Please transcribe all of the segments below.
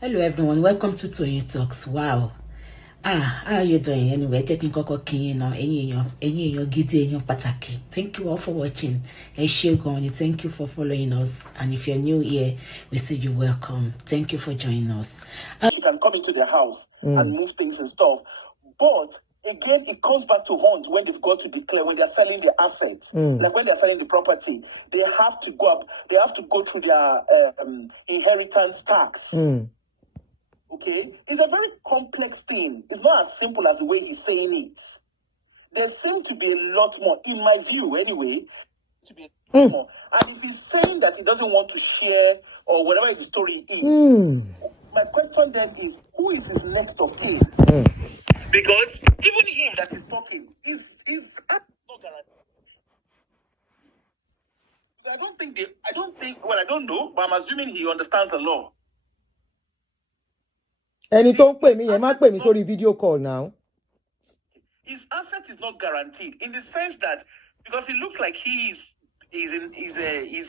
Hello everyone, welcome to Toyeen Talks. Wow. How are you doing? Anyway, checking koko kin now. Any gidi pataki. Thank you all for watching. Thank you for following us. And if you're new here, we say you're welcome. Thank you for joining us. You can come into their house and move things and stuff. But again, it comes back to haunt when they've got to declare, when they're selling their assets. Like when they're selling the property, they have to go up, they have to go through their inheritance tax. Okay? It's a very complex thing. It's not as simple as the way he's saying it. There seems to be a lot more, in my view anyway, to be more. And if he's saying that he doesn't want to share or whatever his story is, my question then is, who is his next of kin? Because even him that is talking is not guaranteed. I don't know, but I'm assuming he understands the law. And he don't pay me, he might pay me sorry video call now. His asset is not guaranteed in the sense that because it looks like he's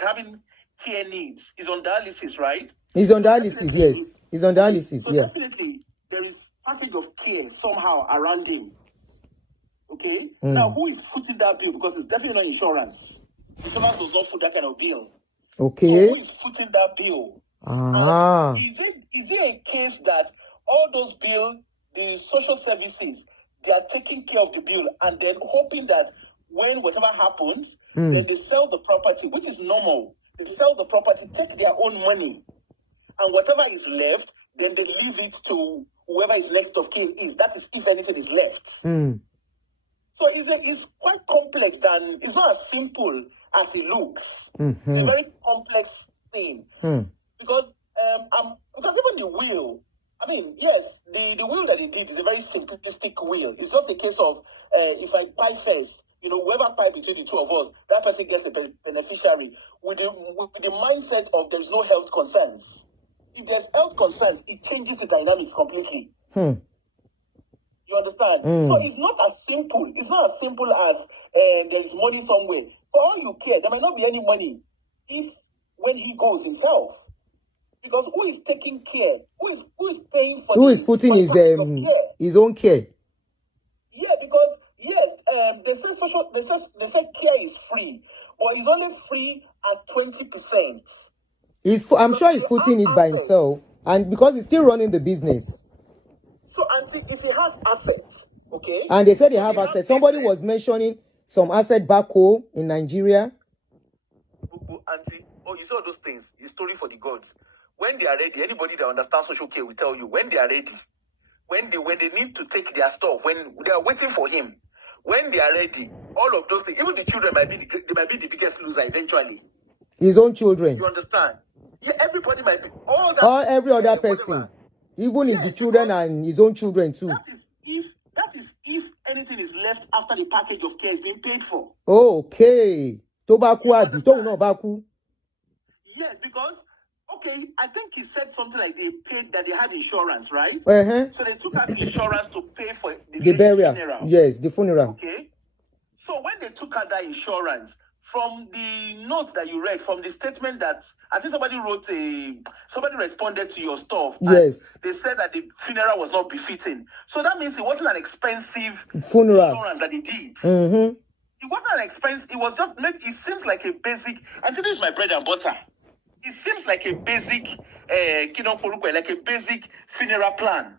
having care needs. He's on dialysis, right? He's on dialysis, yes. He's on dialysis, so yeah. Definitely there is package of care somehow around him. Okay? Now who is footing that bill? Because it's definitely not insurance. Insurance does not foot that kind of bill. Okay. So who is footing that bill? Is it a case that all those bills, the social services, they are taking care of the bill and then hoping that when whatever happens, then they sell the property, which is normal. They sell the property, take their own money, and whatever is left, then they leave it to whoever is next of kin is. That is, if anything is left. So it's quite complex, and it's not as simple as it looks. It's a very complex thing. Because even the will, I mean, yes, the will that he did is a very simplistic will. It's just a case of if I buy first, whoever buy between the two of us, that person gets a beneficiary with the mindset of there is no health concerns. If there's health concerns, it changes the dynamics completely. You understand? So it's not as simple. It's not as simple as there is money somewhere. For all you care, there might not be any money when he goes himself. Because who is taking care? Who is paying for? Who is footing his own care? Yeah, because they say care is free, but it's only free at 20%. I'm sure he's footing it by himself, and because he's still running the business. So, Aunty, if he has assets, okay? And they said they have assets. Somebody was mentioning some asset back home in Nigeria. Aunty, you saw those things. It's story for the gods. When they are ready, anybody that understands social care will tell you when they are ready, when they need to take their stuff, when they are waiting for him, when they are ready, all of those things, even the children might be the biggest loser eventually. His own children. You understand? Yeah, everybody might be every other person, even in the children and his own children too. That is if anything is left after the package of care is being paid for. Okay. Tobacco abi, to no baku. Yes, because I think he said something like they had insurance, right? So they took out insurance to pay for the burial. Funeral. Yes, the funeral. Okay. So when they took out that insurance, from the notes that you read, from the statement that I think somebody responded to your stuff. Yes. They said that the funeral was not befitting. So that means it wasn't an expensive funeral insurance that he did. It wasn't an expense. It was just it seems like a basic. And this is my bread and butter. It seems like a basic, like a basic funeral plan.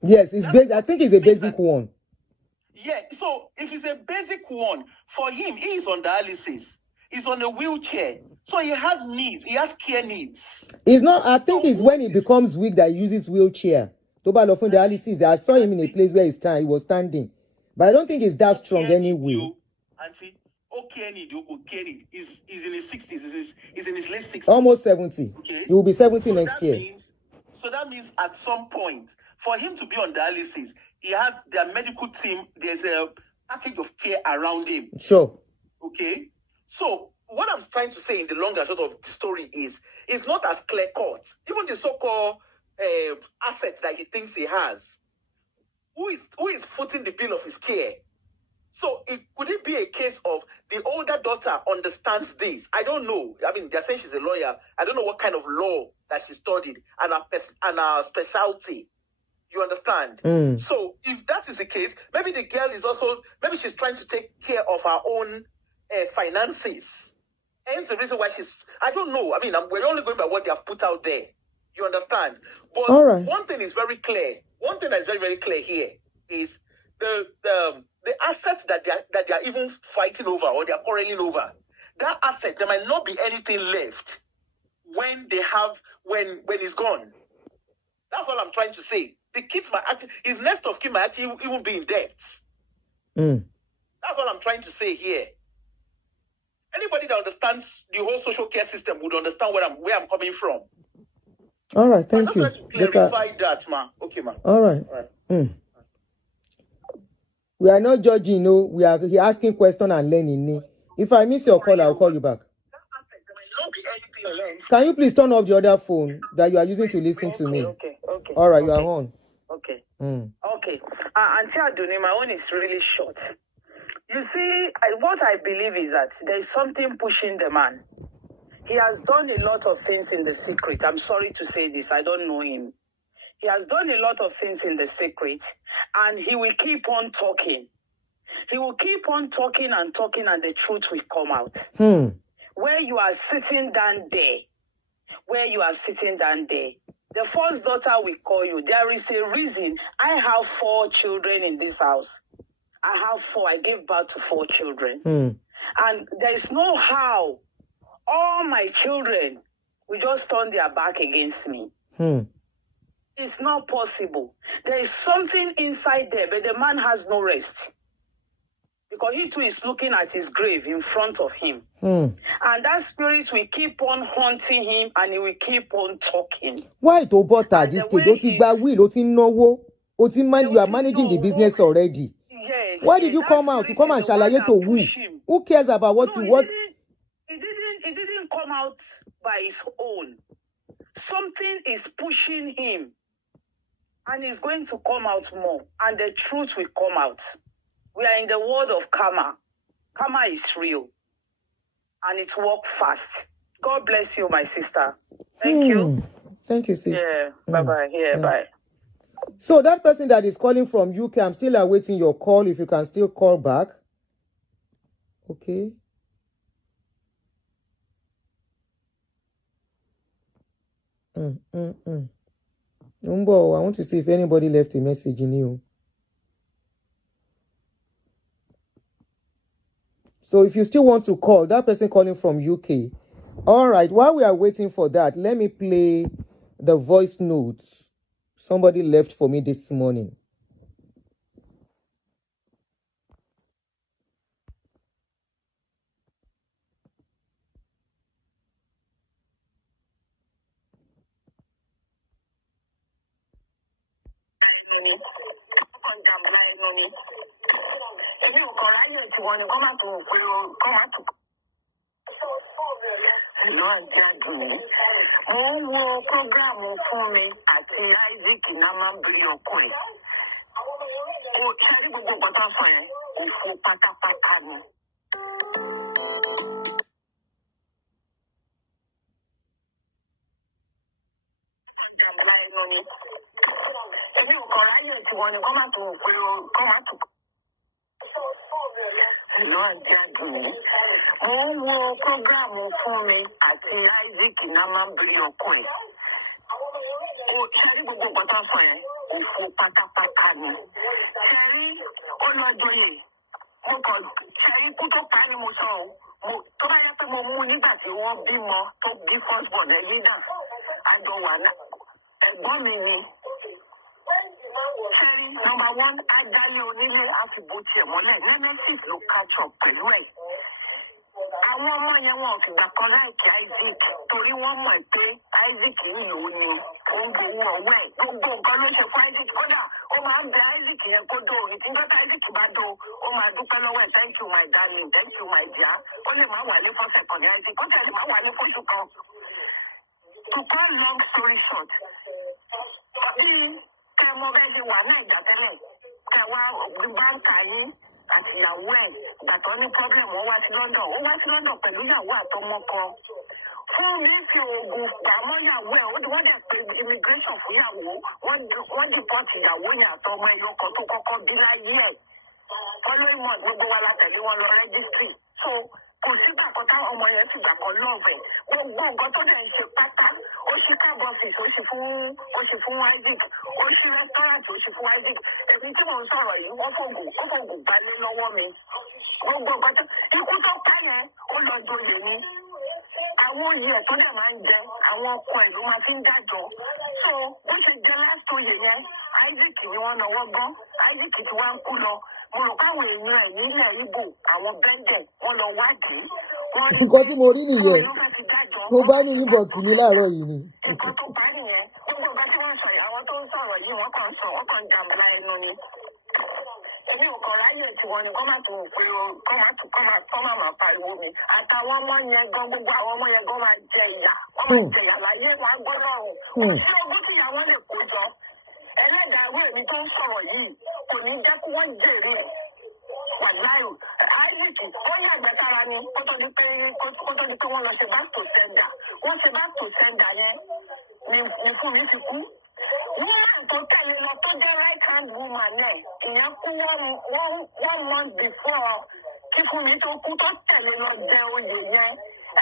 Yes, it's basic. I think it's a basic one. Yeah, so if it's a basic one, for him, he is on dialysis. He's on a wheelchair. So he has needs. He has care needs. It's not, I think it's when he becomes weak that he uses wheelchair. Toba dialysis. I saw him in a place where he was standing. But I don't think it's that strong anyway. Auntie, he's in his 60s. He's in his late 60s. Almost 70. Okay. He will be 70 next year. So that means at some point, for him to be on dialysis, he has their medical team. There's a package of care around him. Sure. Okay. So what I'm trying to say in the long and short of the story is, it's not as clear cut. Even the so-called assets that he thinks he has, who is footing the bill of his care? So could it be a case of the older daughter understands this? I don't know. I mean, they're saying she's a lawyer. I don't know what kind of law that she studied and her specialty. You understand? So if that is the case, maybe the girl is also, maybe she's trying to take care of her own finances. Hence the reason why I don't know. I mean, we're only going by what they have put out there. You understand? But one thing is very clear. One thing that is very, very clear here is the assets that they are even fighting over or they are quarreling over. That asset, there might not be anything left when it's gone. That's all I'm trying to say. The kids might actually, his next of kin might actually even be in debt. That's all I'm trying to say here. Anybody that understands the whole social care system would understand where I'm coming from. All right, thank you. To clarify that, ma. Okay, ma. All right. We are not judging, no. We are asking question and learning. If I miss your call, I'll call you back. Can you please turn off the other phone that you are using to listen to me? Okay. All right, you are on. Okay. Okay. Aunty Adunni, my own is really short. You see, what I believe is that there is something pushing the man. He has done a lot of things in the secret. I'm sorry to say this. I don't know him. He has done a lot of things in the secret, and he will keep on talking. He will keep on talking, and the truth will come out. Where you are sitting down there, the first daughter will call you. There is a reason. I have 4 children in this house. I have 4. I gave birth to 4 children. And there is no how all my children will just turn their back against me. It's not possible. There is something inside there, but the man has no rest. Because he too is looking at his grave in front of him. And that spirit will keep on haunting him and he will keep on talking. Why to bought at this stage? You are managing the business already. Yes. Why did you come out? To come and shalaye to who? Who cares about what you want? It didn't come out by his own. Something is pushing him. And it's going to come out more. And the truth will come out. We are in the world of karma. Karma is real. And it works fast. God bless you, my sister. Thank you. Thank you, sis. Yeah. Bye-bye. Bye. So that person that is calling from UK, I'm still awaiting your call. If you can still call back. Okay. Umbo, I want to see if anybody left a message in you. So if you still want to call, that person calling from UK. All right, while we are waiting for that, let me play the voice notes somebody left for me this morning. Hello, Adunni. Mo wo program fún mi àti Isaac náà máa ń bèrè ọkọ ẹ̀. Kò sẹ́rí gbogbo nǹkan tó ń sọ yẹn, òfò pátápátá ni. Jàmbá ẹnu ni. Èmi ò kọ̀ ráyè tí wọ́n ní kọ́ máa tó pé kọ́ máa tó. Hello, Adunni. Mo wo program fún mi àti Isaac náà máa ń bèrè ọkọ ẹ̀. Kò sẹ́rí gbogbo nǹkan tó ń sọ yẹn, òfò pátápátá ni. Sẹ́rí ó lọ joyè. Mo kàn sẹ́rí kú tó pa ni mo sọ o. Tó bá yẹ pé mo mú nígbà tí wọ́n bímọ tó bí first born ẹ̀ yín náà, àjọ wà náà. Ẹ̀gbọ́n mi ni. Sẹ́rí number 1, ajáyé onílé àfìbò tiẹ̀ mọ́lẹ̀. Nemesis ló catch up pẹ̀lú ẹ̀. Àwọn ọmọ yẹn wọn ò fìgbà kan láìkí Isaac torí wọ́n mọ̀ pé Isaac ń lò ó ni ó ń gbowó ọwọ́ ẹ̀. Gbogbo nǹkan ló ṣe fún Isaac. Kódà ó máa ń bẹ Isaac yẹn kó dó orin. Nígbà tí Isaac bá dó, ó máa dúpẹ́ lọ́wọ́ ẹ̀. Thank you my darling, thank you my dear. Ó lè má wálé fọ́sẹ̀ kan ní Isaac. Ó tẹ̀lé má wálé fóṣù kan. To cut long story short, kẹ mọ bẹ́ẹ̀ ṣe wà náà ìjà tẹ́lẹ̀ kẹ wá báńkà yín àti ìyàwó ẹ̀ ìgbà tó ní problem ó wá sí London pẹ̀lú ìyàwó àtọmọ kan fún mi fi oògùn gbà mọ́yàwó ẹ̀ wọ́n dẹ̀ pé immigration fúnyàwó wọ́n deport ìyàwó yẹn àtọmọ ẹ̀yọ kan tó kọ́kọ́ bí láyé ẹ̀ following month gbogbo wa la tẹ̀lé wọn lọ registry so kò sígbà kan táwọn ọmọ yẹn ti gbà kan lọ́ọ̀fẹ̀ gbogbo nǹkan tó dẹ̀ ń ṣe pátá ó ṣí cab office ó ṣe fún Isaac ó ṣí restaurant ó ṣe fún Isaac èmi tí mò ń sọ̀rọ̀ yìí wọ́n fògùn gbalé lọ́wọ́ mi gbogbo nǹkan tó ikú tó pa yẹn ó lọ joyè ni àwọn oyè ẹ̀ tó dẹ̀ máa ń jẹ àwọn ọkọ ẹ̀ ló máa fi ń dájọ́ so bó ṣe jẹ last oyè yẹn Isaac ni wọ́n náwó gan Isaac ti wá ń kú lọ mo rò káwọn èèyàn ẹ̀ nílẹ̀ Ìgbò àwọn bẹ́ńdẹ̀ wọ́n lọ wádìí. nǹkan tí mo rí nìyẹn mo bá ní inbox mi láàárọ̀ yìí ni. nǹkan tó bá nìyẹn gbogbo nǹkan tí wọ́n sọ yìí àwọn tó ń sọ̀rọ̀ yìí wọ́n kàn ń dàmúlá ẹnu ni. èmi ò kàn ráyè tiwọn ni kọ́ máa tún pé kọ́ máa pariwo mi àtàwọn ọmọ yẹn gan gbogbo àwọn ọmọ yẹn gan máa jẹ ìyà láyé wọn á gbọ́ lọ́rùn ó ṣe ogún tí ìyàwó lè kó jọ ẹlẹ́dàá èmi tó ń sọ̀rọ̀ yìí kò ní jẹ́ kí wọ́n jèrè wàláyò Isaac ó yàgbẹ́ sára ni kó tó di pé wọ́n lọ ṣe back to sender wọ́n ṣe back to sender yẹn ni fún mi fi kú woman tó tẹ̀lé lọ tó jẹ́ right hand woman náà ìyẹn kú one month before kí fún mi tó kú tó tẹ̀lé lọ jẹ oyè yẹn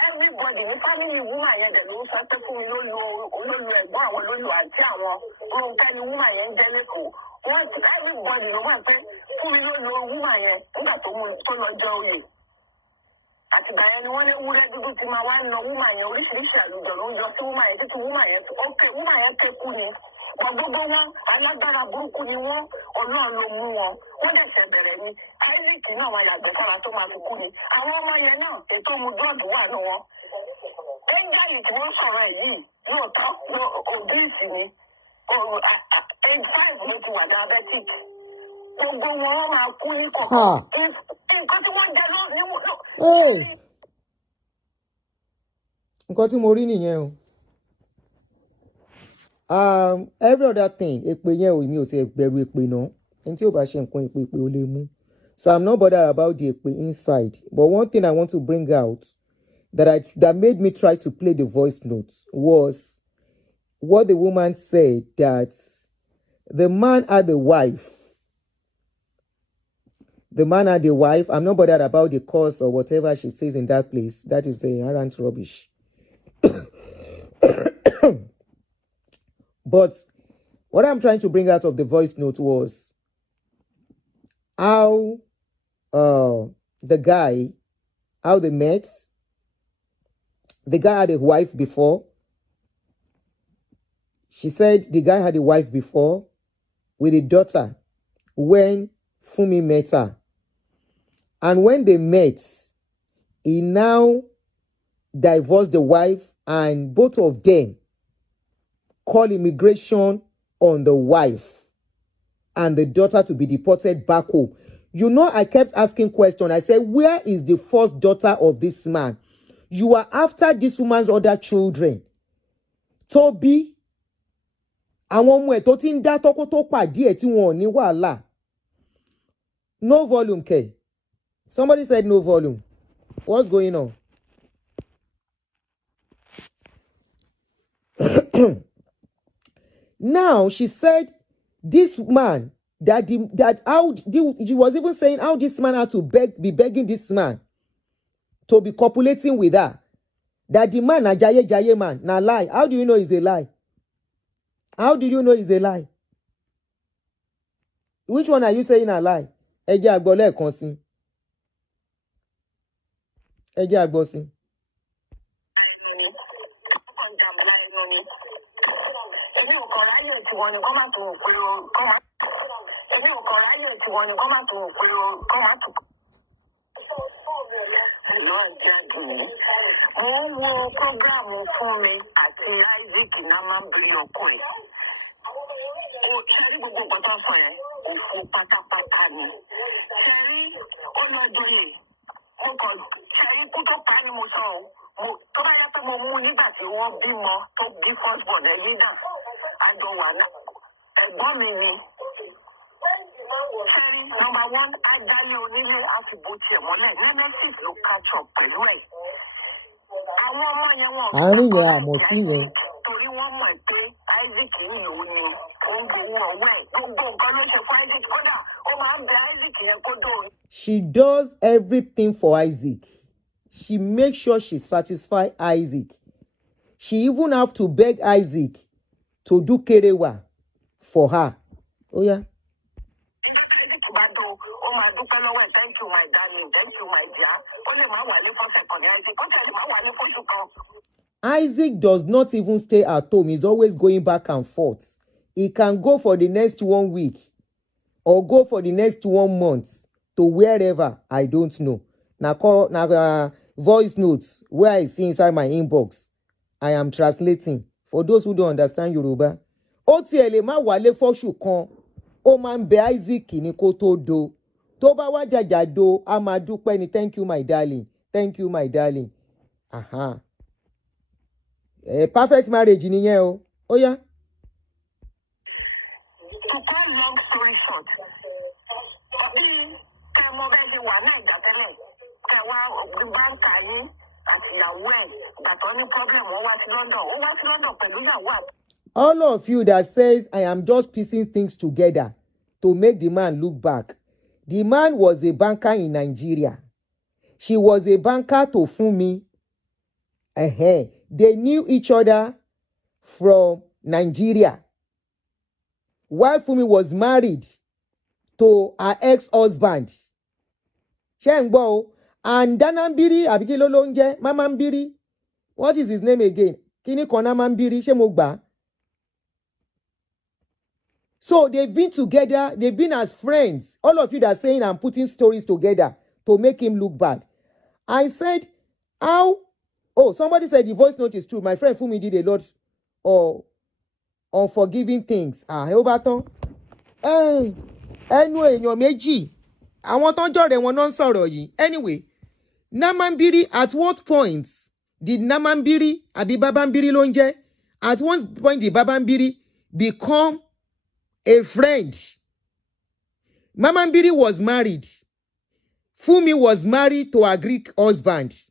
everybody ní family woman yẹn dẹ̀ ló ń sọ pé fún mi ló lu ẹ̀gbọ́n àwọn ló lu àǹtí àwọn Rónkẹ́ ni woman yẹn ń jẹ́ lẹ́kọ̀ọ́ wọ́n ti everybody ló wà pé fún mi ló lu woman yẹn nígbà tó lọ jẹ oyè àtìgbà yẹn ni wọ́n ní wúrẹ́ dúdú ti máa wá na woman yẹn oríṣiríṣi àlùjọ ló ń yọ sí woman yẹn títí woman yẹn kéku ni gbogbo wọn alágbára burúkú ni wọn Ọlọ́run ló mú wọn wọ́n dẹ̀ ṣẹ̀ bẹ̀rẹ̀ ni Isaac náà wọn yàgbẹ́ sára tó máa fi kú ni àwọn ọmọ yẹn náà ètò mu drug wà ní wọn ẹgbẹ́ yìí tí wọ́n sọ̀rọ̀ ẹ̀ yìí lóòótọ́ òbí ìsìn ni 85 ló ti wà diabetic gbogbo wọn máa kú ní kọ̀ọ̀kan nǹkan tí wọ́n jẹ nǹkan tí mo rí nìyẹn o. Every other thing èpè yẹn ò mi ò ti bẹ̀rù èpè náà ẹni tí ò bá ṣe nǹkan èpè ò lè mú so I'm not bothered about the èpè inside but one thing I want to bring out that made me try to play the voice notes was what the woman said that the man had a wife. The man had a wife. I'm not bothered about the cause or whatever she says in that place. That is inherent rubbish. But what I'm trying to bring out of the voice note was how how they met. The guy had a wife before. She said the guy had a wife before with a daughter when Fumi met her. And when they met, he now divorced the wife and both of them called immigration on the wife and the daughter to be deported back home. You know, I kept asking questions. I said, where is the first daughter of this man? You are after this woman's other children. Toby, àwọn ọmọ ẹ̀ tó ti ń dá tọ́kọ́ tó pàdé ẹ̀ tí wọn ò ní wàhálà. No volume, K. Somebody said no volume. What's going on? Now, she said this man, she was even saying how this man had to be begging this man to be copulating with her. That the man, na jaye man, na lie. How do you know it's a lie? How do you know it's a lie? Which one are you saying a lie? Ẹ jẹ́ àgbọ́ lẹ́ẹ̀kan sí. Ẹ jẹ́ àgbọ́ sí. Èmi ò kàn ráyè tiwọn ni kọ́ máa tún pé èmi ò kàn ráyè tiwọn ni kọ́ máa tún pé kọ́ máa tún. Hello, Aunty Adunni. Mo ń wo prógráàmù fún mi àti Isaac náà máa ń bí ọkọ ẹ̀. Kò ṣẹ́rí gbogbo nǹkan tó ń sọ yẹn, òfò pátápátá ni. Ṣẹ́rí ó lọ joyè. Mo kàn ṣẹ́rí kú tó pa ni mo sọ o. Tó bá yẹ pé mo mú nígbà tí wọ́n bímọ tó bí first born ẹ̀ yí náà, àjọ wà náà. Ẹ̀gbọ́n mi ni. Ṣẹ́rí nọ́mbà 1 adáyé onílé àti bó tiẹ̀ mọ́lẹ̀ Nemesis ló catch up pẹ̀lú ẹ̀. Àwọn àárín yẹn àmọ̀ sí yẹn. torí wọ́n mọ̀ pé Isaac yìí ló ní òun gbowó ọwọ́ ẹ̀ gbogbo nǹkan ló ṣe fún Isaac kódà ó máa ń bẹ Isaac yẹn kó dò. She does everything for Isaac. She makes sure she satisfies Isaac. She even have to beg Isaac to do kerewa for her. Oh yeah. Thank you, my darling. Thank you, my dear. Isaac does not even stay at home. He's always going back and forth. He can go for the next 1 week or go for the next 1 month to wherever, I don't know. Now, voice notes where I see inside my inbox. I am translating. For those who don't understand Yoruba. Ó tiẹ̀ lè má wálé fọ́ṣù kan. Ó máa ń bẹ Isaac ní kó tó do. Tó bá wá jàjà do, a máa dúpẹ́ ní thank you my darling. Thank you my darling. Aha. Perfect marriage nìyẹn o. Ó yá. To cut long story short, all of you that says I am just piecing things together to make the man look back. The man was a banker in Nigeria. She was a banker to Fumi. They knew each other from Nigeria. While Fumi was married to her ex-husband. Shengbo and Danambiri Abikilo Lonje, Mamambiri. What is his name again? Kini Kona Mambiri Shemogba. So they've been together, they've been as friends. All of you that are saying I'm putting stories together to make him look bad. I said, how? Oh, somebody said the voice note is true. My friend Fumi did a lot of unforgiving things. Eobaton. Anyway, èèyàn méjì. Àwọn tó ń jọ̀rẹ́ wọn náà ń sọ̀rọ̀ yìí. Anyway, Namambiri, at what point did Namambiri, àbí Babambiri ló ń jẹ́? At what point did Babambiri become a friend? Mamambiri was married. Fumi was married to a Greek husband.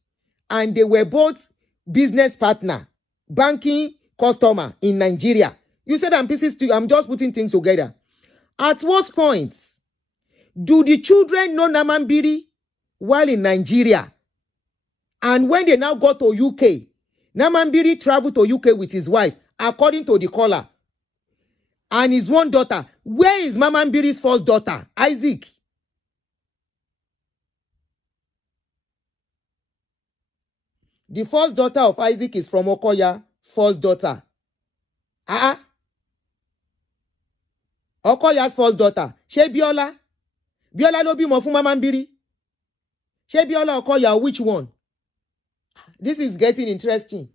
And they were both business partner, banking customer in Nigeria. You said I'm just putting things together. At what point do the children know Namambiri while in Nigeria? And when they now go to UK, Namambiri traveled to UK with his wife, according to the caller. And his one daughter. Where is Mamambiri's first daughter? Isaac. The first daughter of Isaac is from Okoya. First daughter. Okoya's first daughter. Ṣé Biola? Biola ló bímọ fún Mamambiri. Ṣé Biola Okoya, which one? This is getting interesting.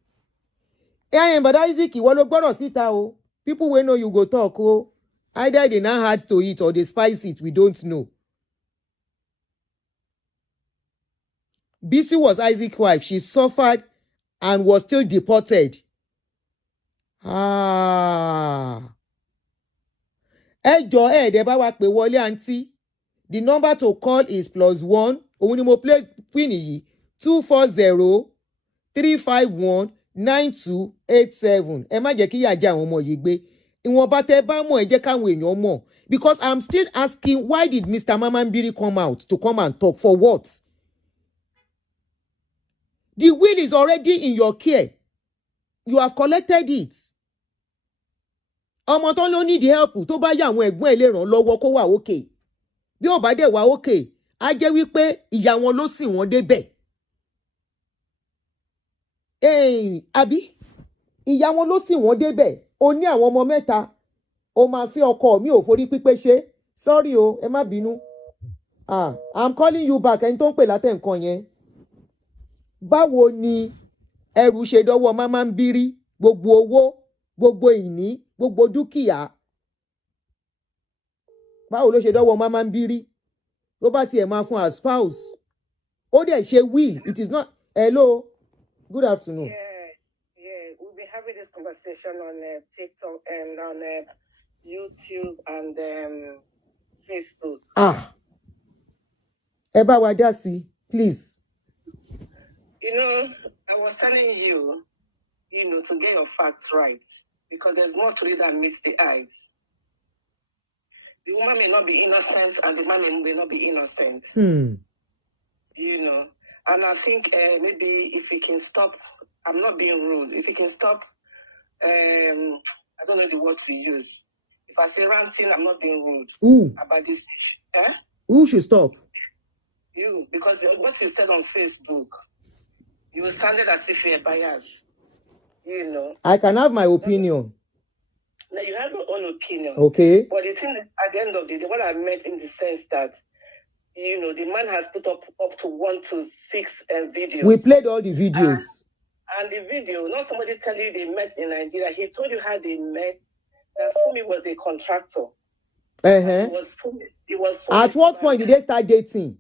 But Isaac, ìwọ ló gbọ́dọ̀ síta o. People will know you go talk. Oh. Either they now had to eat or they spice it. We don't know. Bisi was Isaac's wife. She suffered and was still deported. Dẹ̀ bá wa pè wọlé Aunty. The number to call is +1. Òun ni mo play pin yìí. 240-351-9287. Ẹ má jẹ́ kí ìyà jẹ àwọn ọmọ yìí gbé. Ìwọ̀nba tẹ́ bá mọ̀ ẹ jẹ́ káwọn èèyàn mọ̀. Because I'm still asking, why did Mr. Mamambiri come out to come and talk? For what? The will is already in your care. You have collected it. Ọmọ tó ló need help tó bá yá àwọn ẹ̀gbọ́n ẹ̀ lè ràn lọ́wọ́ kó wà okay. Bí ó bá dé wà okay, á jẹ́ wípé ìyá wọn ló sìn wọ́n débẹ̀. Àbí ìyá wọn ló sìn wọ́n débẹ̀. Ó ní àwọn ọmọ mẹ́ta. Ó máa fi ọkọ mi ò forí pípé ṣe. Sorry o, ẹ má bínú. I'm calling you back. Ẹni tó ń pè látẹ̀ nǹkan yẹn. Báwo ni ẹrù ṣe dọ́wọ́ Mamambiri, gbogbo owó, gbogbo ìní, gbogbo dúkìá? Báwo ló ṣe dọ́wọ́ Mamambiri? Ló bá tiẹ̀ máa fún her spouse. Ó dẹ̀ ṣe will. It is not. Hello. Good afternoon. Yeah. We'll be having this conversation on TikTok and on YouTube and Facebook. Ẹ bá wa dá sí, please. You know, I was telling you, to get your facts right, because there's more to it than meets the eyes. The woman may not be innocent, and the man may not be innocent. And I think maybe if we can stop, I'm not being rude, if we can stop, I don't know the word to use. If I say ranting, I'm not being rude about this issue. Who should stop? You, because what you said on Facebook, you sounded as if you're biased. I can have my opinion. Now you have your own opinion. Okay. But the thing is, at the end of the day, what I meant in the sense that, the man has put up to 1 to 6 videos. We played all the videos. And the video, not somebody tell you they met in Nigeria. He told you how they met. That Fumi was a contractor. It was Fumi. At what point did they start dating?